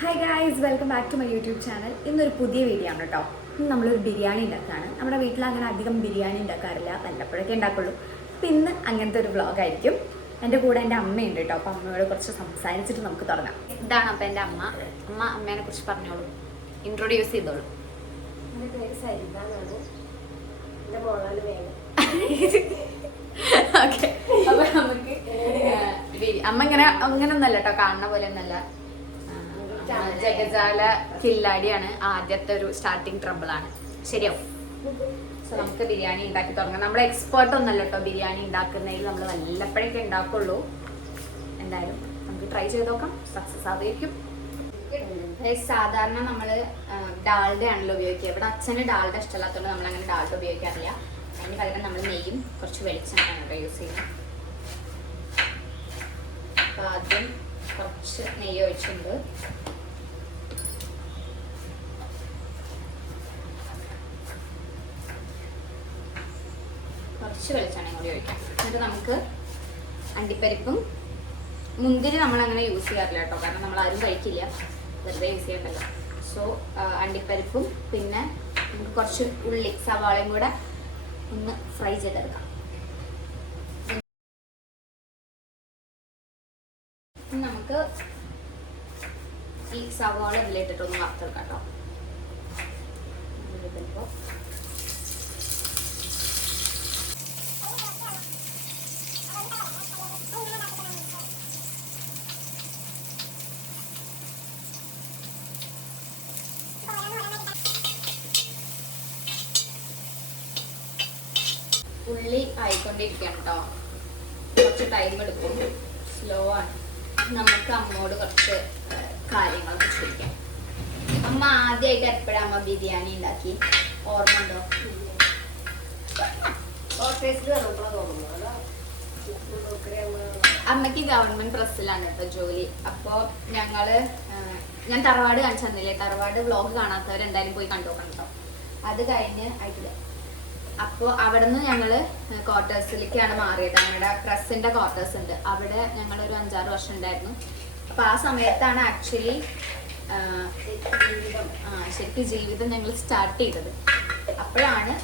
Hi guys, welcome back to my YouTube channel. ഇന്നൊരു പുതിയ video ആണ് കേട്ടോ. ഇന്ന് നമ്മളൊരു ബിരിയാണി ഉണ്ടാക്കുകയാണ്. നമ്മുടെ വീട്ടിൽ അങ്ങനെ അധികം ബിരിയാണി ഉണ്ടാക്കാറില്ല, വല്ലപ്പോഴൊക്കെ ഉണ്ടാക്കുള്ളൂ. അപ്പം ഇന്ന് അങ്ങനത്തെ ഒരു വ്ളോഗായിരിക്കും. എൻ്റെ കൂടെ എൻ്റെ അമ്മയുണ്ട് കേട്ടോ. അപ്പം അമ്മയോട് കുറച്ച് സംസാരിച്ചിട്ട് നമുക്ക് തുടങ്ങാം. ഇതാണ് അപ്പം എൻ്റെ അമ്മേനെ കുറിച്ച് പറഞ്ഞോളൂ, ഇൻട്രൊഡ്യൂസ് ചെയ്തോളൂ. എൻ്റെ പേര് സരിത എന്നാണ്. എൻ്റെ മോളാണ് വേഗം. ഓക്കെ, അപ്പൊ നമുക്ക് അമ്മ ഇങ്ങനെ ഒന്നല്ല കേട്ടോ, കാണുന്ന പോലെ ഒന്നല്ല. ജഗജാല കില്ലാടിയാണ്. ആദ്യത്തെ ഒരു സ്റ്റാർട്ടിങ് ട്രബിൾ ആണ്. ശരിയോ? സോ നമുക്ക് ബിരിയാണി ഉണ്ടാക്കി തുടങ്ങാം. നമ്മൾ എക്സ്പേർട്ട് ഒന്നല്ല കേട്ടോ ബിരിയാണി ഉണ്ടാക്കുന്നതിൽ, നമ്മൾ വല്ലപ്പോഴൊക്കെ ഉണ്ടാക്കുള്ളൂ. എന്തായാലും നമുക്ക് ട്രൈ ചെയ്ത് നോക്കാം, സക്സസ് ആയിരിക്കും. സാധാരണ നമ്മൾ ഡാൽഡ ആണല്ലോ ഉപയോഗിക്കുക. ഇവിടെ അച്ഛന് ഡാൽഡ ഇഷ്ടമല്ലാത്തതുകൊണ്ട് നമ്മൾ അങ്ങനെ ഡാൽഡ ഉപയോഗിക്കാറില്ല. അതിന് പകരം നമ്മൾ നെയ്യും കുറച്ച് വെളിച്ചെണ്ണയാണ് യൂസ് ചെയ്യുന്നത്. അപ്പോൾ ആദ്യം കുറച്ച് നെയ്യ് ഒഴിച്ചിട്ടുണ്ട്. കുറച്ച് വെളിച്ചെണ്ണയും കൂടി ഒഴിക്കാം. എന്നിട്ട് നമുക്ക് അണ്ടിപ്പരിപ്പും മുന്തിരി നമ്മൾ അങ്ങനെ യൂസ് ചെയ്യാറില്ല കേട്ടോ, കാരണം നമ്മൾ ആരും കഴിക്കില്ല, വെറുതെ യൂസ് ചെയ്യണ്ടല്ലോ. സോ അണ്ടിപ്പരിപ്പും പിന്നെ നമുക്ക് കുറച്ച് ഉള്ളി സവാളയും കൂടെ ഒന്ന് ഫ്രൈ ചെയ്തെടുക്കാം. നമുക്ക് ഈ സവാള ഇതിലിട്ടിട്ടൊന്ന് വറുത്തെടുക്കാം കേട്ടോ. ഉള്ളി ആയിക്കൊണ്ടിരിക്കുകയാണ് കേട്ടോ, കുറച്ച് ടൈം എടുക്കും, സ്ലോ ആണ്. നമുക്ക് അമ്മോട് കുറച്ച് കാര്യങ്ങളൊക്കെ ചോദിക്കാം. അമ്മ ആദ്യമായിട്ട് എപ്പോഴാണ് അമ്മ ബിരിയാണി ഉണ്ടാക്കി? ഓർമ്മ ഉണ്ടോ? അമ്മയ്ക്ക് ഗവൺമെന്റ് പ്രസ്സിലാണ് കേട്ടോ ജോലി. അപ്പോൾ ഞാൻ തറവാട് കാണിച്ചു തന്നില്ലേ, തറവാട് വ്ളോഗ് കാണാത്തവരെന്തായാലും പോയി കണ്ടുനോക്കണം കേട്ടോ. അത് കഴിഞ്ഞ് ആയിട്ടില്ല. അപ്പോൾ അവിടെ നിന്ന് ഞങ്ങൾ ക്വാർട്ടേഴ്സിലേക്കാണ് മാറിയത്. ഞങ്ങളുടെ പ്രസിന്റെ ക്വാർട്ടേഴ്സ് ഉണ്ട് അവിടെ. ഞങ്ങളൊരു 5-6 വർഷം ഉണ്ടായിരുന്നു. അപ്പോൾ ആ സമയത്താണ് ആക്ച്വലി ശരിക്കും ജീവിതം ഞങ്ങൾ സ്റ്റാർട്ട് ചെയ്തത്. അപ്പോഴാണ്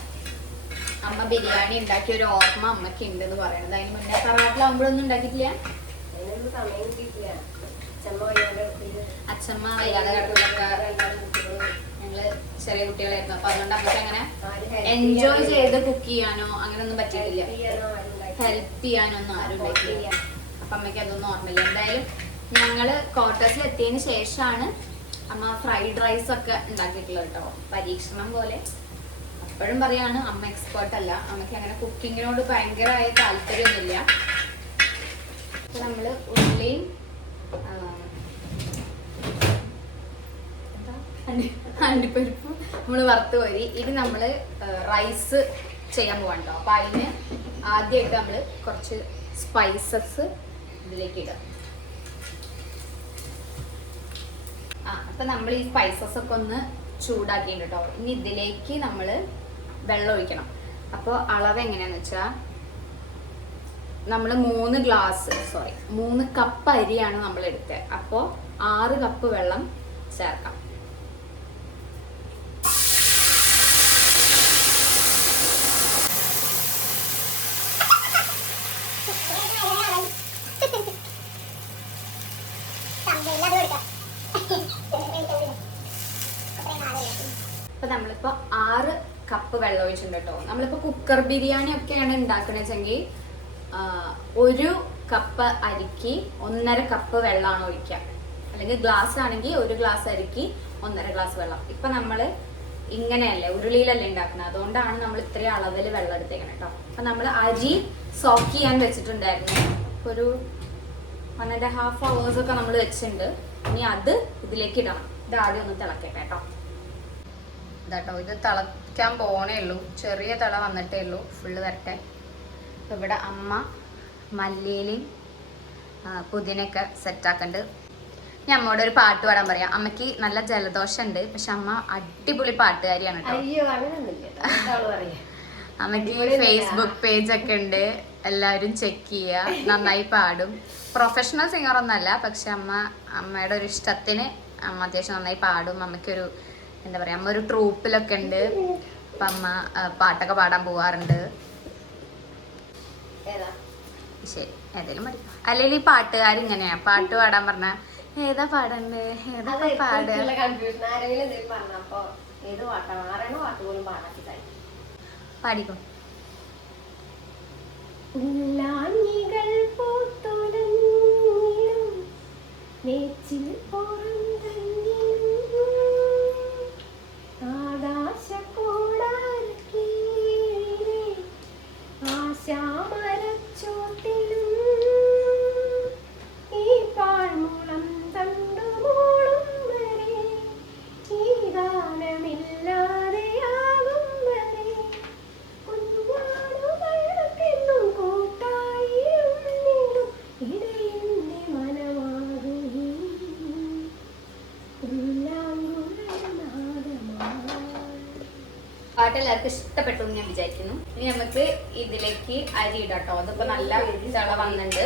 അമ്മ ബിരിയാണി ഉണ്ടാക്കിയ ഒരു ഓർമ്മ അമ്മയ്ക്ക് ഉണ്ടെന്ന് പറയുന്നത്. അതിന് മുന്നേ തറവാട്ടിലാവുമ്പോഴൊന്നും ഉണ്ടാക്കിയിട്ടില്ല. അച്ഛമ്മ വയ്യാതെ കിടക്കുന്നൊക്കെ ഞങ്ങള് ചെറിയ കുട്ടികളായിരുന്നു. അപ്പൊ അതുകൊണ്ട് അമ്മയ്ക്ക് അങ്ങനെ എൻജോയ് ചെയ്ത് കുക്ക് ചെയ്യാനോ അങ്ങനെയൊന്നും പറ്റിയിട്ടില്ല. ഹെൽപ്പ് ചെയ്യാനോ ഒന്നും ആരും ഉണ്ടായിട്ടില്ല. അപ്പൊ അമ്മയ്ക്ക് അതൊന്നും ഓർമ്മയില്ല. എന്തായാലും ഞങ്ങള് ക്വാർട്ടേഴ്സിൽ എത്തിയതിന് ശേഷമാണ് അമ്മ ഫ്രൈഡ് റൈസ് ഒക്കെ ഉണ്ടാക്കിയിട്ടുള്ളത് കേട്ടോ, പരീക്ഷണം പോലെ. അപ്പോഴും പറയാണ് അമ്മ എക്സ്പേർട്ട് അല്ല, അമ്മയ്ക്ക് അങ്ങനെ കുക്കിങ്ങിനോട് ഭയങ്കരമായ താല്പര്യമൊന്നുമില്ല. അപ്പൊ നമ്മള് ഉള്ളിയും അണ്ടിപ്പരിപ്പ് നമ്മൾ വറുത്ത് കോരി. ഇത് നമ്മൾ റൈസ് ചെയ്യാൻ പോകാൻ കേട്ടോ. അപ്പം അതിന് ആദ്യമായിട്ട് നമ്മൾ കുറച്ച് സ്പൈസസ് ഇതിലേക്ക് ഇടാം. അപ്പം നമ്മൾ ഈ സ്പൈസസ് ഒക്കെ ഒന്ന് ചൂടാക്കിയിട്ടുണ്ട് കേട്ടോ. ഇനി ഇതിലേക്ക് നമ്മൾ വെള്ളം ഒഴിക്കണം. അപ്പോൾ അളവ് എങ്ങനെയാണെന്ന് വെച്ചാൽ നമ്മൾ 3 കപ്പ് അരിയാണ് നമ്മൾ എടുത്തത്. അപ്പോൾ 6 കപ്പ് വെള്ളം ചേർക്കാം. അപ്പൊ നമ്മളിപ്പോ 6 കപ്പ് വെള്ളം ഒഴിച്ചിട്ടുണ്ട് കേട്ടോ. നമ്മളിപ്പോ കുക്കർ ബിരിയാണി ഒക്കെയാണ് ഉണ്ടാക്കണെന്ന് വെച്ചെങ്കിൽ 1 കപ്പ് അരിക്ക് 1.5 കപ്പ് വെള്ളമാണ് ഒഴിക്കുക. അല്ലെങ്കിൽ ഗ്ലാസ് ആണെങ്കിൽ 1 ഗ്ലാസ് അരിക്ക് 1.5 ഗ്ലാസ് വെള്ളം. ഇപ്പൊ നമ്മള് ഇങ്ങനെയല്ലേ, ഉരുളിയിലല്ലേ ഉണ്ടാക്കുന്നത്, അതുകൊണ്ടാണ് നമ്മൾ ഇത്രയും അളവിൽ വെള്ളം എടുത്തേക്കണം കേട്ടോ. അപ്പൊ നമ്മൾ അരി സോക്ക് ചെയ്യാൻ വെച്ചിട്ടുണ്ടായിരുന്നു. ഒരു 1.5 hours ഒക്കെ നമ്മൾ വെച്ചിട്ടുണ്ട്. ഇനി അത് ഇതിലേക്ക് ഇടണം. ഇത് ആദ്യം ഒന്ന് തിളക്കട്ടെ കേട്ടോ. ഇതാട്ടോ, ഇത് തിളയ്ക്കാൻ പോണേ ഉള്ളൂ, ചെറിയ തിള വന്നിട്ടേ ഉള്ളൂ, ഫുള്ള് വരട്ടെ. അപ്പം ഇവിടെ അമ്മ മല്ലിയിലും പുതിനയൊക്കെ സെറ്റാക്കുന്നുണ്ട്. ഞാൻ അമ്മയോട് ഒരു പാട്ട് പാടാൻ പറയാം. അമ്മയ്ക്ക് നല്ല ജലദോഷം ഉണ്ട്, പക്ഷെ അമ്മ അടിപൊളി പാട്ടുകാരിയാണ് കേട്ടോ. അമ്മയ്ക്ക് ഫേസ്ബുക്ക് പേജ് ഒക്കെ ഉണ്ട്, എല്ലാവരും ചെക്ക് ചെയ്യുക. നന്നായി പാടും. പ്രൊഫഷണൽ സിംഗർ ഒന്നല്ല, പക്ഷെ അമ്മയുടെ ഒരു ഇഷ്ടത്തിന് അമ്മ അത്യാവശ്യം നന്നായി പാടും. അമ്മയ്ക്കൊരു എന്താ പറയുക, അമ്മ ഒരു ട്രൂപ്പിലൊക്കെ ഉണ്ട്. അപ്പം അമ്മ പാട്ടൊക്കെ പാടാൻ പോവാറുണ്ട്. ഏതാ ശരി, ഏതായാലും മതി. അല്ലെങ്കിൽ ഈ പാട്ടുകാരിങ്ങനെയാ, പാട്ട് പാടാൻ പറഞ്ഞ ഏതാ പാടണ്ട്, ഏതാ പാട്. കൺഫ്യൂഷൻ ആരെങ്കിലും എന്തെങ്കിലും പറഞ്ഞപ്പോ ഏത് പാട്ടാണ് ആരാണോ പാട്ട് പോലും പാടാക്കി പാടിക്കോ. ഉള്ളാഞ്ഞികൾ പൂത്തുലഞ്ഞിടും നെച്ചിൽ ആകാശക്കൂടാരക്കീഴിലെ ആശാമരച്ചോട്ടിലും ഈ പാഴ്മുളം തണ്ടുമോളും വരെ ഈ ഗാനമില്ലാതെയാകും വരെ കുഞ്ഞാടുകൾക്കെന്നും കൂട്ടായിരുന്നിടും ഇടയന്റെ മനമാകും പാട്ട് എല്ലാവർക്കും ഇഷ്ടപ്പെട്ടു എന്ന് ഞാൻ വിചാരിക്കുന്നു. ഇനി നമുക്ക് ഇതിലേക്ക് അരി ഇടാം കേട്ടോ. അതിപ്പോ നല്ല ചള വന്നിട്ടുണ്ട്.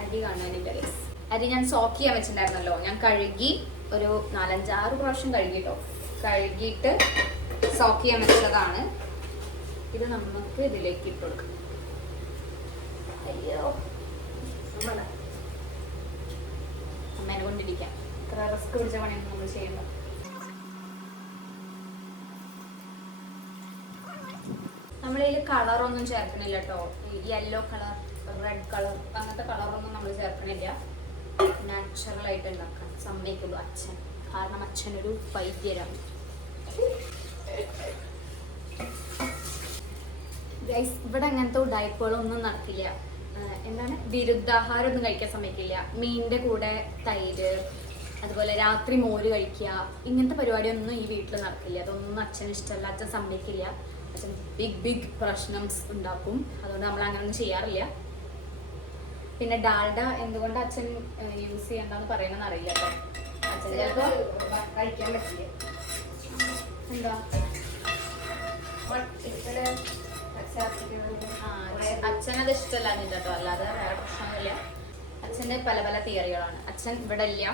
അരി കാണാനില്ല. അരി ഞാൻ സോക്ക് ചെയ്യാൻ വെച്ചിട്ടുണ്ടായിരുന്നല്ലോ, ഞാൻ കഴുകി ഒരു 4-5-6 പ്രാവശ്യം കഴുകിട്ടോ. കഴുകിയിട്ട് സോക്ക് ചെയ്യാൻ വെച്ചതാണ്. ഇത് നമുക്ക് ഇതിലേക്ക് ഇട്ട് കൊടുക്കാം. അയ്യോ, അമ്മേനെ കൊണ്ടിരിക്കാം. ഇത്ര റിസ്ക് പിടിച്ച പണിയൊന്നും നമ്മൾ ചെയ്യണ്ട. നമ്മളിതിൽ കളറൊന്നും ചേർക്കണില്ല കേട്ടോ. യെല്ലോ കളർ, റെഡ് കളർ, അങ്ങനത്തെ കളറൊന്നും നമ്മൾ ചേർക്കണില്ല. നാച്ചുറൽ ആയിട്ട് ഉണ്ടാക്കാൻ സമ്മതിക്കുള്ളൂ അച്ഛൻ. കാരണം അച്ഛനൊരു വൈദ്യരാണ്. ഗൈസ്, ഇവിടെ അങ്ങനത്തെ ഉഡായ്പകളൊന്നും നടക്കില്ല. എന്താണ്, വിരുദ്ധാഹാരം ഒന്നും കഴിക്കാൻ സമ്മതിക്കില്ല. മീനിന്റെ കൂടെ തൈര്, അതുപോലെ രാത്രി മോര് കഴിക്കുക, ഇങ്ങനത്തെ പരിപാടിയൊന്നും ഈ വീട്ടിൽ നടക്കില്ല. അതൊന്നും അച്ഛന് ഇഷ്ടമല്ല, അച്ഛൻ സമ്മതിക്കില്ല. അച്ഛൻ ബിഗ് പ്രശ്നംസ് ഉണ്ടാക്കും. അതുകൊണ്ട് നമ്മൾ അങ്ങനെയൊന്നും ചെയ്യാറില്ല. പിന്നെ ഡാൽഡ എന്തുകൊണ്ട് അച്ഛൻ യൂസ് ചെയ്യണ്ടെന്ന് പറയണമെന്ന് അറിയില്ല കേട്ടോ. അച്ഛൻ ചിലപ്പോ കഴിക്കാൻ പറ്റില്ല. എന്താ അച്ഛനത് ഇഷ്ടമല്ല കേട്ടോ, അല്ലാതെ വേറെ പ്രശ്നമൊന്നുമില്ല. അച്ഛൻ്റെ പല പല തിയറികളാണ്. അച്ഛൻ ഇവിടെ ഇല്ല,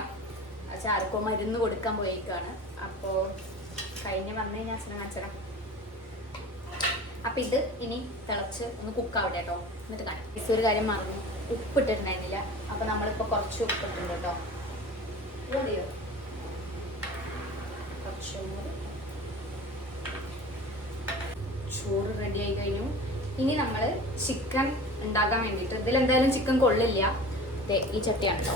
അച്ഛൻ ആർക്കോ മരുന്ന് കൊടുക്കാൻ പോയേക്കാണ്. അപ്പോൾ കഴിഞ്ഞ് വന്നു കഴിഞ്ഞാൽ അച്ഛനെ കാണിച്ചണം. അപ്പം ഇത് ഇനി തിളച്ച് ഒന്ന് കുക്കാവട്ടെ കേട്ടോ, എന്നിട്ട് കാണിക്കും. ഒരു കാര്യം മറന്നു, ഉപ്പിട്ടിട്ടുണ്ടായിരുന്നില്ല. അപ്പം നമ്മളിപ്പോൾ കുറച്ച് ഉപ്പിട്ടുണ്ട് കേട്ടോ. മതിയോ? കുറച്ചുകൂടി. ചോറ് റെഡി ആയി കഴിഞ്ഞു. ഇനി നമ്മൾ ചിക്കൻ ഉണ്ടാക്കാൻ വേണ്ടിയിട്ട്, ഇതിലെന്തായാലും ചിക്കൻ കൊള്ളില്ല. ഈ ചട്ടിയാണ് കേട്ടോ.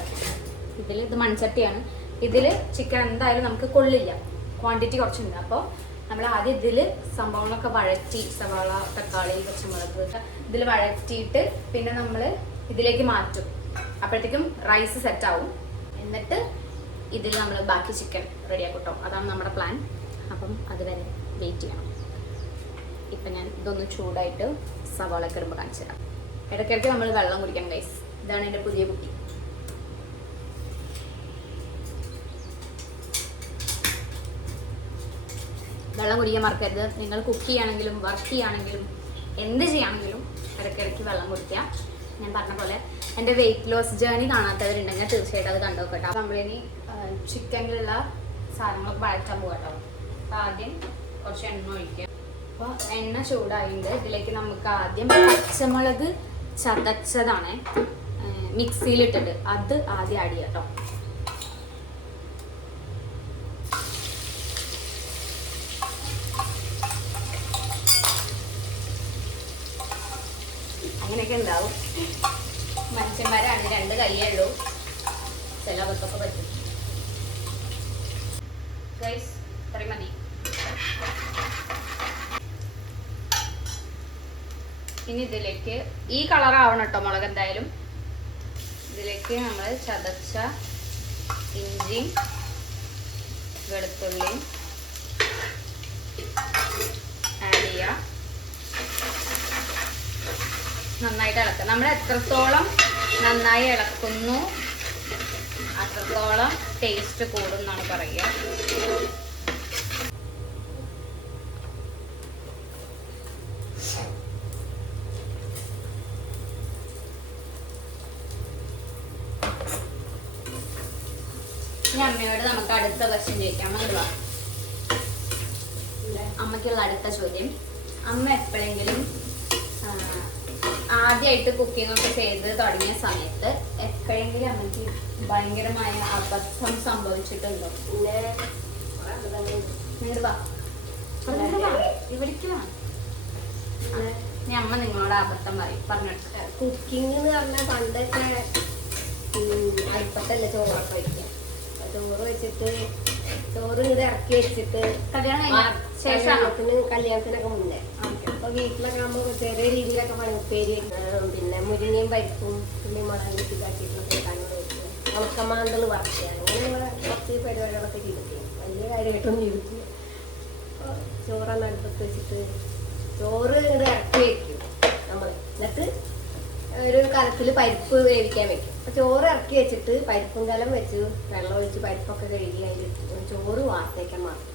ഇത് മൺചട്ടിയാണ്. ഇതിൽ ചിക്കൻ എന്തായാലും നമുക്ക് കൊള്ളില്ല, ക്വാണ്ടിറ്റി കുറച്ചുണ്ട്. അപ്പോൾ നമ്മൾ ആദ്യം ഇതിൽ സംഭവങ്ങളൊക്കെ വഴറ്റി, സവാള, തക്കാളി, പച്ചമുളക് ഇതിൽ വഴറ്റിയിട്ട് പിന്നെ നമ്മൾ ഇതിലേക്ക് മാറ്റും. അപ്പോഴത്തേക്കും റൈസ് സെറ്റ് ആവും. എന്നിട്ട് ഇതിൽ നമ്മൾ ബാക്കി ചിക്കൻ റെഡിയാക്കും കേട്ടോ. അതാണ് നമ്മുടെ പ്ലാൻ. അപ്പം അതുവരെ വെയിറ്റ് ചെയ്യണം. ഇപ്പം ഞാൻ ഇതൊന്ന് ചൂടായിട്ട് സവാളയൊക്കെ ഇടുമ്പോൾ കാണിച്ചു തരാം. ഇടയ്ക്കിടയ്ക്ക് നമ്മൾ വെള്ളം കുടിക്കണം ഗൈസ്. ഇതാണ് എൻ്റെ പുതിയ കുട്ടി. വെള്ളം കുടിക്കാൻ മറക്കരുത്. നിങ്ങൾ കുക്ക് ചെയ്യുകയാണെങ്കിലും വർക്ക് ചെയ്യുകയാണെങ്കിലും എന്ത് ചെയ്യുകയാണെങ്കിലും ഇടയ്ക്കിടയ്ക്ക് വെള്ളം കുടിക്കുക. ഞാൻ പറഞ്ഞ പോലെ എൻ്റെ വെയിറ്റ് ലോസ് ജേർണി കാണാത്തവരുണ്ടെങ്കിൽ തീർച്ചയായിട്ടും അത് കണ്ടു നോക്കട്ടോ. നമ്മളിനി ചിക്കനിലുള്ള സാധനങ്ങളൊക്കെ വഴറ്റാൻ പോകാം കേട്ടോ. അപ്പോൾ ആദ്യം കുറച്ച് എണ്ണ ഒഴിക്കുക. അപ്പോൾ എണ്ണ ചൂടായിട്ടുണ്ട്. ഇതിലേക്ക് നമുക്ക് ആദ്യം പച്ചമുളക് ചതച്ചതാണ് മിക്സിയിലിട്ടിട്ട് അത് ആദ്യം ആഡ് ചെയ്യാം കേട്ടോ. അങ്ങനെയൊക്കെ ഉണ്ടാവും. മനുഷ്യന്മാരാണ്, 2 കയ്യേ ഉള്ളൂ, ചില അവർക്കൊക്കെ പറ്റും. ഗൈസ്, ഇത്രയും മതി. ഇനി ഇതിലേക്ക് ഈ കളർ ആവണം കേട്ടോ മുളക് എന്തായാലും. ഇതിലേക്ക് നമ്മൾ ചതച്ച ഇഞ്ചിയും വെളുത്തുള്ളിയും ആഡ് ചെയ്യാം. നന്നായിട്ട് ഇളക്കുക. നമ്മൾ എത്രത്തോളം നന്നായി ഇളക്കുന്നു അത്രത്തോളം ടേസ്റ്റ് കൂടും എന്നാണ് പറയുക. ഇനി അമ്മയോട് നമുക്ക് അടുത്ത ക്വസ്റ്റ്യൻ ചോദിക്കാം. അമ്മ അമ്മയ്ക്കുള്ള അടുത്ത ചോദ്യം, അമ്മ എപ്പോഴെങ്കിലും ആദ്യമായിട്ട് കുക്കിംഗ് ഒക്കെ ചെയ്ത് തുടങ്ങിയ സമയത്ത് എപ്പോഴെങ്കിലും അമ്മയ്ക്ക് ഭയങ്കരമായ അബദ്ധം സംഭവിച്ചിട്ടുണ്ടോ? ഇനി അമ്മ നിങ്ങളോട് അബദ്ധം പറഞ്ഞെടുക്ക. കുക്കിംഗ് എന്ന് പറഞ്ഞാൽ പണ്ടൊക്കെ അടുപ്പത്തല്ല ചോറൊക്കെ വയ്ക്കുക. ചോറ് വെച്ചിട്ട് ചോറ് ഇങ്ങോട്ട് ഇറക്കി വെച്ചിട്ട് കല്യാണത്തിനൊക്കെ മുന്നേ അപ്പൊ വീട്ടിലൊക്കെ ആകുമ്പോൾ ചെറിയ രീതിയിലൊക്കെ പണി ഉപ്പേരി പിന്നെ മുരിങ്ങയും പരിപ്പും ഉള്ളി മുളകും കുട്ടിക്കാട്ടിയിട്ടുള്ള കൂട്ടാനോട് വെച്ച് ഉണക്കമാന്തൾ വറുക്കുക അങ്ങനെയുള്ള കുറച്ച് പരിപാടികളൊക്കെ ചെയ്തിട്ട് വലിയ കാര്യമായിട്ടൊന്നും ചെയ്തിട്ടില്ല. അപ്പോൾ ചോറൊന്ന് അടുപ്പത്ത് വെച്ചിട്ട് ചോറ് ഇങ്ങോട്ട് ഇറക്കി വെക്കും നമ്മൾ. എന്നിട്ട് ഒരു കലത്തിൽ പരിപ്പ് വേവിക്കാൻ വെക്കും. അപ്പോൾ ചോറ് ഇറക്കി വെച്ചിട്ട് പരിപ്പും കലം വെച്ച് വെള്ളം ഒഴിച്ച് പരിപ്പൊക്കെ കഴുകി അതിൽ ചോറ് വാർത്തേക്കാൻ മാറും.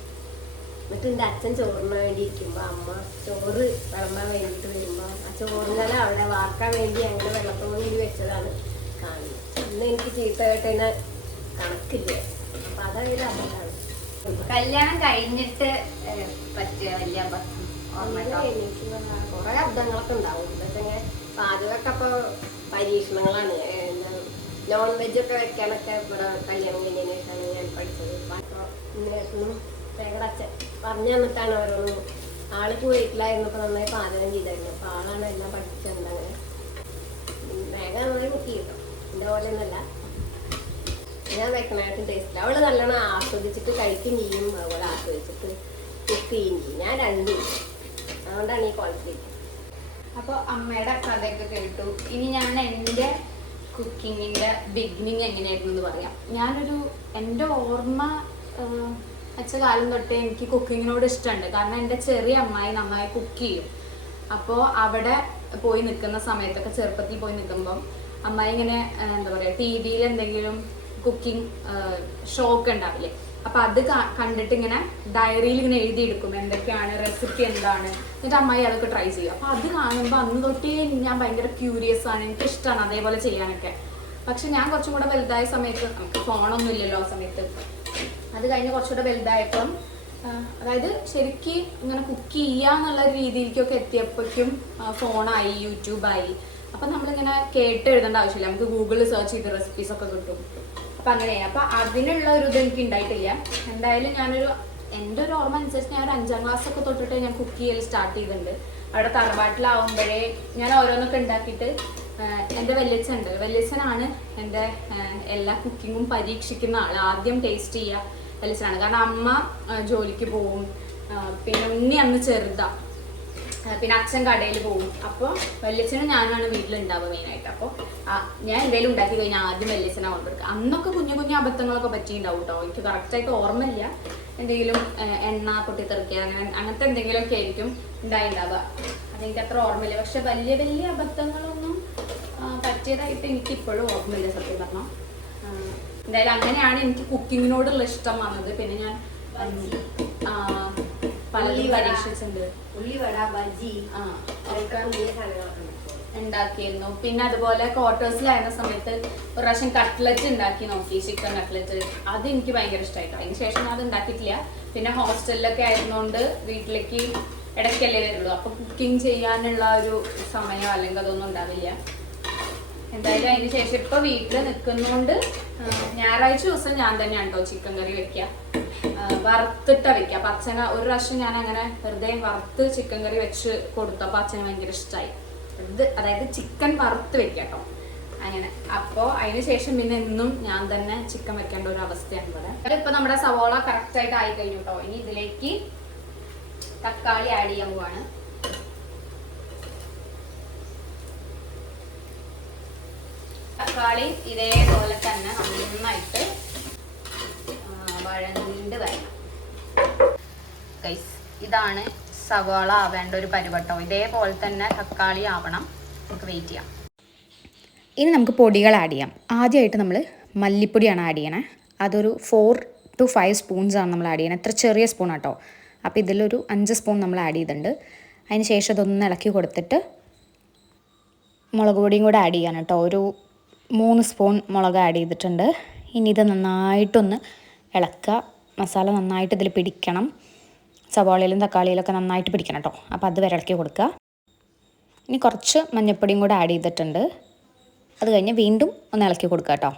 എന്നിട്ട് എൻ്റെ അച്ഛൻ ചോറിന് വേണ്ടി ഇരിക്കുമ്പോൾ അമ്മ ചോറ് വിളമ്പാൻ വേണ്ടിയിട്ട് വരുമ്പോൾ ആ ചോറിനല അവിടെ വാർക്കാൻ വേണ്ടി അങ്ങനെ വെള്ളത്തോട് കൂടി വെച്ചതാണ് കാണുന്നത്. ഇന്ന് എനിക്ക് ചീത്തമായിട്ട് തന്നെ കണക്കില്ല. അപ്പം അതൊരു അബദ്ധമാണ്. കല്യാണം കഴിഞ്ഞിട്ട് പറ്റിയ വലിയ അബദ്ധം കുറെ അബദ്ധങ്ങളൊക്കെ ഉണ്ടാവും. എന്താ പാചകമൊക്കെ അപ്പോൾ പരീക്ഷണങ്ങളാണ്. നോൺ വെജൊക്കെ വെക്കാനൊക്കെ ഇവിടെ കല്യാണം കഴിഞ്ഞതിന് ശേഷമാണ് ഞാൻ പഠിച്ചത്. അപ്പോൾ ഞങ്ങളുടെ അച്ഛൻ പറഞ്ഞു തന്നിട്ടാണ് ഓരോന്നും. ആൾക്ക് വീട്ടിലായിരുന്നപ്പോൾ നന്നായി പാചകം ചെയ്തായിരുന്നു. അപ്പോൾ ആളാണ് എല്ലാം പഠിപ്പിച്ചത്. അങ്ങനെ വേഗം നന്നായി കുക്ക് ചെയ്യും. എൻ്റെ പോലെ ഒന്നല്ല, ഞാൻ വെക്കണായിട്ടും ടേസ്റ്റില്ല. അവള് നല്ലോണം ആസ്വദിച്ചിട്ട് കഴിക്കുകയും ചെയ്യും, അതുപോലെ ആസ്വദിച്ചിട്ട് കുക്ക് ചെയ്യുകയും ചെയ്യും. ഞാൻ രണ്ടും. അതുകൊണ്ടാണ് ഈ ക്വാളിറ്റി. അപ്പോൾ അമ്മയുടെ കഥയൊക്കെ കേട്ടു. ഇനി ഞാൻ എൻ്റെ കുക്കിങ്ങിൻ്റെ ബിഗിനിങ് എങ്ങനെയായിരുന്നു എന്ന് പറയാം. എൻ്റെ ഓർമ്മ വെച്ച കാലം തൊട്ടേ എനിക്ക് കുക്കിങ്ങിനോട് ഇഷ്ടമുണ്ട്. കാരണം എൻ്റെ ചെറിയ അമ്മായി നന്നായി കുക്ക് ചെയ്യും. അപ്പോൾ അവിടെ പോയി നിൽക്കുന്ന സമയത്തൊക്കെ ചെറുപ്പത്തിൽ പോയി നിൽക്കുമ്പം അമ്മായി ഇങ്ങനെ എന്താ പറയുക, ടി വിയിൽ എന്തെങ്കിലും കുക്കിംഗ് ഷോ ഒക്കെ ഉണ്ടാവില്ലേ, അപ്പം അത് കണ്ടിട്ട് ഇങ്ങനെ ഡയറിയിൽ ഇങ്ങനെ എഴുതിയെടുക്കും എന്തൊക്കെയാണ് റെസിപ്പി എന്താണ്. എന്നിട്ട് അമ്മായി അതൊക്കെ ട്രൈ ചെയ്യും. അപ്പം അത് കാണുമ്പോൾ അന്ന് തൊട്ടേ ഞാൻ ഭയങ്കര ക്യൂരിയസ് ആണ്, എനിക്ക് ഇഷ്ടമാണ് അതേപോലെ ചെയ്യാനൊക്കെ. പക്ഷെ ഞാൻ കുറച്ചും കൂടെ വലുതായ സമയത്ത്, നമുക്ക് ഫോണൊന്നും ഇല്ലല്ലോ ആ സമയത്ത്, അത് കഴിഞ്ഞ് കുറച്ചുകൂടെ വലുതായപ്പം അതായത് ശരിക്കും ഇങ്ങനെ കുക്ക് ചെയ്യുക എന്നുള്ള രീതിയിലേക്കൊക്കെ എത്തിയപ്പോഴേക്കും ഫോണായി, യൂട്യൂബായി. അപ്പം നമ്മളിങ്ങനെ കേട്ട് എഴുതേണ്ട ആവശ്യമില്ല, നമുക്ക് ഗൂഗിളിൽ സെർച്ച് ചെയ്ത് റെസിപ്പീസ് ഒക്കെ കിട്ടും. അപ്പം അങ്ങനെയായി. അപ്പം അതിനുള്ള ഒരു ഇത് എനിക്ക് ഉണ്ടായിട്ടില്ല. എന്തായാലും എൻ്റെ ഒരു ഓർമ്മ അനുസരിച്ച് ഞാൻ ഒരു 5ാം ക്ലാസ്സൊക്കെ തൊട്ടിട്ട് ഞാൻ കുക്ക് ചെയ്യൽ സ്റ്റാർട്ട് ചെയ്തിട്ടുണ്ട്. അവിടെ തറവാട്ടിലാവുമ്പോഴേ ഞാൻ ഓരോന്നൊക്കെ ഉണ്ടാക്കിയിട്ട് എൻ്റെ വല്യച്ഛനാണ് എൻ്റെ എല്ലാ കുക്കിങ്ങും പരീക്ഷിക്കുന്ന ആൾ. ആദ്യം ടേസ്റ്റ് ചെയ്യുക വല്യച്ഛനാണ്. കാരണം അമ്മ ജോലിക്ക് പോവും, പിന്നെ ഉണ്ണി അന്ന് ചെറുതാ, പിന്നെ അച്ഛൻ കടയിൽ പോകും. അപ്പോൾ വല്യച്ഛനും ഞാനാണ് വീട്ടിലുണ്ടാവുക മെയിനായിട്ട്. അപ്പോൾ ഞാൻ എന്തെങ്കിലും ഉണ്ടാക്കി കഴിഞ്ഞാൽ ആദ്യം വല്യച്ഛനെ ഓർമ്മ എടുക്കുക. അന്നൊക്കെ കുഞ്ഞു കുഞ്ഞു അബദ്ധങ്ങളൊക്കെ പറ്റിയിട്ടുണ്ടാവും കേട്ടോ, എനിക്ക് കറക്റ്റായിട്ട് ഓർമ്മയില്ല. എന്തെങ്കിലും എണ്ണ പൊട്ടിത്തെറിക്കുക അങ്ങനത്തെ എന്തെങ്കിലുമൊക്കെ ആയിരിക്കും ഉണ്ടാവുക. അതെനിക്ക് അത്ര ഓർമ്മയില്ല. പക്ഷെ വലിയ വലിയ അബദ്ധങ്ങളൊന്നും പറ്റിയതായിട്ട് എനിക്കിപ്പോഴും ഓർമ്മയില്ല സത്യം പറഞ്ഞാൽ. എന്തായാലും അങ്ങനെയാണ് എനിക്ക് കുക്കിങ്ങിനോടുള്ള ഇഷ്ടം വന്നത്. പിന്നെ ഞാൻ പലതും പരീക്ഷിച്ചിട്ടുണ്ട്, ഉണ്ടാക്കിയിരുന്നു. പിന്നെ അതുപോലെ ക്വാർട്ടേഴ്സിലായിരുന്ന സമയത്ത് ഒരു പ്രാവശ്യം കട്ട്ലറ്റ് ഉണ്ടാക്കി നോക്കി, ചിക്കൻ കട്ട്ലറ്റ്. അത് എനിക്ക് ഭയങ്കര ഇഷ്ടമായിട്ടോ. അതിന് ശേഷം അത് ഉണ്ടാക്കിയിട്ടില്ല. പിന്നെ ഹോസ്റ്റലിലൊക്കെ ആയിരുന്നോണ്ട് വീട്ടിലേക്ക് ഇടയ്ക്കല്ലേ വരുള്ളൂ, അപ്പൊ കുക്കിംഗ് ചെയ്യാനുള്ള ഒരു സമയം അല്ലെങ്കിൽ അതൊന്നും ഉണ്ടാവില്ല. എന്തായാലും അതിന് ശേഷം ഇപ്പൊ വീട്ടിൽ നിൽക്കുന്നോണ്ട് ഞായറാഴ്ച ദിവസം ഞാൻ തന്നെയാണ് കേട്ടോ ചിക്കൻ കറി വെക്കുക, വറുത്തിട്ടാ വെക്കുക. അപ്പൊ അച്ഛന് ഒരു പ്രാവശ്യം ഞാൻ അങ്ങനെ വെറുതെ വറുത്ത് ചിക്കൻ കറി വെച്ച് കൊടുത്തപ്പോൾ അച്ഛന് ഭയങ്കര ഇഷ്ടമായി. അതായത് ചിക്കൻ വറുത്ത് വെക്കുക കേട്ടോ അങ്ങനെ. അപ്പോൾ അതിന് ശേഷം പിന്നെ എന്നും ഞാൻ തന്നെ ചിക്കൻ വെക്കേണ്ട ഒരു അവസ്ഥയാണ് ഇവിടെ. ഇപ്പൊ നമ്മുടെ സവോള കറക്റ്റ് ആയിട്ട് ആയി കഴിഞ്ഞു കേട്ടോ. ഇനി ഇതിലേക്ക് തക്കാളി ആഡ് ചെയ്യാൻ പോവാണ്. തക്കാളി ഇതേപോലെ തന്നെ നന്നായിട്ട് വഴണ്ട് വരണം. ഗൈസ്, ഇതാണ് സവാള ആവേണ്ട ഒരു പരിവട്ടോ. ഇതേപോലെ തന്നെ തക്കാളി ആവണം. നമുക്ക് വെയിറ്റ് ചെയ്യാം. ഇനി നമുക്ക് പൊടികൾ ആഡ് ചെയ്യാം. ആദ്യമായിട്ട് നമ്മൾ മല്ലിപ്പൊടിയാണ് ആഡ് ചെയ്യണേ. അതൊരു 4 to 5 സ്പൂൺസാണ് നമ്മൾ ആഡ് ചെയ്യണത്. എത്ര ചെറിയ സ്പൂൺ കേട്ടോ. അപ്പോൾ ഇതിലൊരു 5 സ്പൂൺ നമ്മൾ ആഡ് ചെയ്തിട്ടുണ്ട്. അതിന് ശേഷം അതൊന്ന് ഇളക്കി കൊടുത്തിട്ട് മുളക് പൊടിയും കൂടെ ആഡ് ചെയ്യാൻ കേട്ടോ. ഒരു 3 സ്പൂൺ മുളക് ആഡ് ചെയ്തിട്ടുണ്ട്. ഇനി ഇത് നന്നായിട്ടൊന്ന് ഇളക്കുക. മസാല നന്നായിട്ട് ഇതിൽ പിടിക്കണം. സവാളയിലും തക്കാളിയിലൊക്കെ നന്നായിട്ട് പിടിക്കണം കേട്ടോ. അപ്പോൾ അത് വരെ ഇളക്കി കൊടുക്കുക. ഇനി കുറച്ച് മഞ്ഞൾപ്പൊടിയും കൂടെ ആഡ് ചെയ്തിട്ടുണ്ട്. അത് കഴിഞ്ഞ് വീണ്ടും ഒന്ന് ഇളക്കി കൊടുക്കുക കേട്ടോ.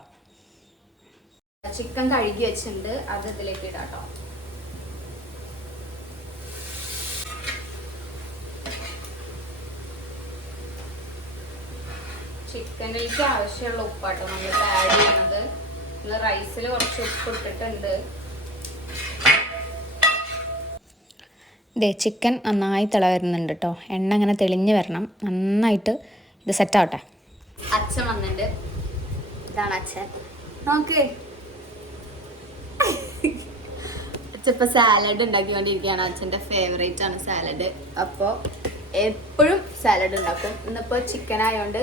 ചിക്കൻ കഴുകി വെച്ചിട്ടുണ്ട്, അത് ഇതിലേക്ക് ഇടാം കേട്ടോ. ചിക്കനിലേക്ക് ആവശ്യമുള്ള ഉപ്പാട്ടോ നമ്മളിപ്പോൾ ആഡ് ചെയ്യണത്. നമ്മൾ റൈസിൽ കുറച്ച് ഉപ്പ് ഇട്ടിട്ടുണ്ട്. ഇതേ ചിക്കൻ നന്നായി തിള വരുന്നുണ്ട് കേട്ടോ. എണ്ണ അങ്ങനെ തെളിഞ്ഞ് വരണം. നന്നായിട്ട് ഇത് സെറ്റാവട്ടെ. അച്ഛൻ വന്നിട്ടുണ്ട്. ഇതാണ് അച്ഛൻ. നോക്ക്, അച്ഛൻ ഇപ്പൊ സാലഡ് ഉണ്ടാക്കിക്കൊണ്ടിരിക്കുകയാണ്. അച്ഛൻ്റെ ഫേവറേറ്റ് ആണ് സാലഡ്. അപ്പോൾ എപ്പോഴും സാലഡ് ഉണ്ടാക്കും. ഇന്നിപ്പോൾ ചിക്കൻ ആയതുകൊണ്ട്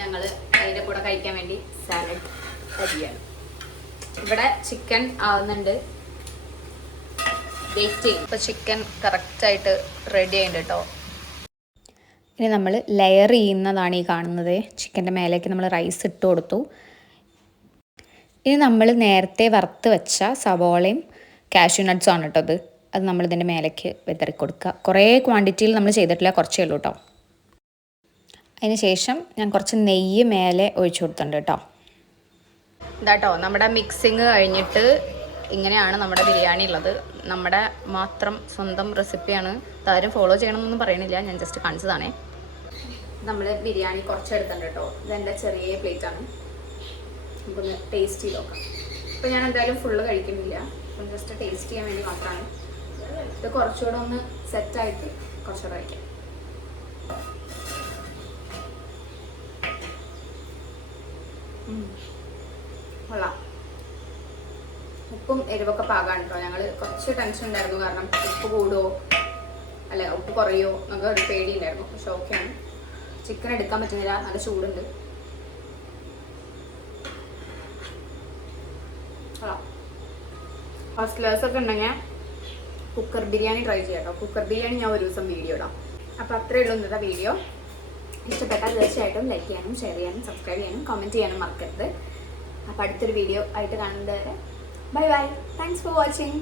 ഞങ്ങൾ അതിൻ്റെ കൂടെ കഴിക്കാൻ വേണ്ടി സാലഡ് റെഡിയാണ്. ഇവിടെ ചിക്കൻ ആവുന്നുണ്ട്, വെയിറ്റ് ചെയ്യും. ഇപ്പോൾ ചിക്കൻ കറക്റ്റായിട്ട് റെഡി ആയിട്ടുണ്ട് കേട്ടോ. ഇനി നമ്മൾ ലെയർ ചെയ്യുന്നതാണ് ഈ കാണുന്നത്. ചിക്കൻ്റെ മേലേക്ക് നമ്മൾ റൈസ് ഇട്ട് കൊടുത്തു. ഇനി നമ്മൾ നേരത്തെ വറുത്ത് വെച്ച സവോളയും കാഷ്യൂ നട്ട്സും ആണ് കേട്ടോ അത് നമ്മളിതിൻ്റെ മേലേക്ക് വിതറി കൊടുക്കുക. കുറേ ക്വാണ്ടിറ്റിയിൽ നമ്മൾ ചെയ്തിട്ടില്ല, കുറച്ചേ ഉള്ളൂ കേട്ടോ. അതിന് ശേഷം ഞാൻ കുറച്ച് നെയ്യ് മേലെ ഒഴിച്ചു കൊടുത്തിട്ടുണ്ട് കേട്ടോ. ഇതാട്ടോ നമ്മുടെ മിക്സിങ് കഴിഞ്ഞിട്ട് ഇങ്ങനെയാണ് നമ്മുടെ ബിരിയാണി ഉള്ളത്. നമ്മുടെ മാത്രം സ്വന്തം റെസിപ്പിയാണ്. ആരും ഫോളോ ചെയ്യണമെന്നൊന്നും പറയണില്ല, ഞാൻ ജസ്റ്റ് കാണിച്ചതാണേ. നമ്മൾ ബിരിയാണി കുറച്ചെടുത്തിട്ടുണ്ട് കേട്ടോ. ഇതെൻ്റെ ചെറിയ പ്ലേറ്റാണ്. നമുക്കൊന്ന് ടേസ്റ്റ് ചെയ്ത് നോക്കാം. ഇപ്പോൾ ഞാൻ എന്തായാലും ഫുള്ള് കഴിക്കുന്നില്ല, ഒന്ന് ജസ്റ്റ് ടേസ്റ്റ് ചെയ്യാൻ വേണ്ടി മാത്രമാണ്. ഇത് കുറച്ചുകൂടെ ഒന്ന് സെറ്റായിട്ട് കുറച്ചുകൂടെ കഴിക്കാം. കൊള്ളാം. ഉപ്പും എരിവൊക്കെ പാകാണ് കേട്ടോ. ഞങ്ങൾ കുറച്ച് ടെൻഷൻ ഉണ്ടായിരുന്നു, കാരണം ഉപ്പ് കൂടുമോ അല്ല ഉപ്പ് കുറയോ എന്നൊക്കെ ഒരു പേടി ഉണ്ടായിരുന്നു. പക്ഷെ ഓക്കെയാണ്. ചിക്കൻ എടുക്കാൻ പറ്റുന്നില്ല, നല്ല ചൂടുണ്ട്. ഫസ്റ്റ് ക്ലാസ് ഒക്കെ ഉണ്ടെങ്കിൽ കുക്കർ ബിരിയാണി ട്രൈ ചെയ്യാം കേട്ടോ. കുക്കർ ബിരിയാണി ഞാൻ ഒരു ദിവസം വീഡിയോ ഇടാം. അപ്പോൾ അത്രയേ ഉള്ളൂ ഇന്നത്തെ വീഡിയോ. ഇഷ്ടപ്പെട്ടാൽ തീർച്ചയായിട്ടും ലൈക്ക് ചെയ്യാനും ഷെയർ ചെയ്യാനും സബ്സ്ക്രൈബ് ചെയ്യാനും കമൻറ്റ് ചെയ്യാനും മറക്കരുത്. അപ്പോൾ അടുത്തൊരു വീഡിയോ ആയിട്ട് കാണുന്നത് വരെ bye bye. Thanks for watching.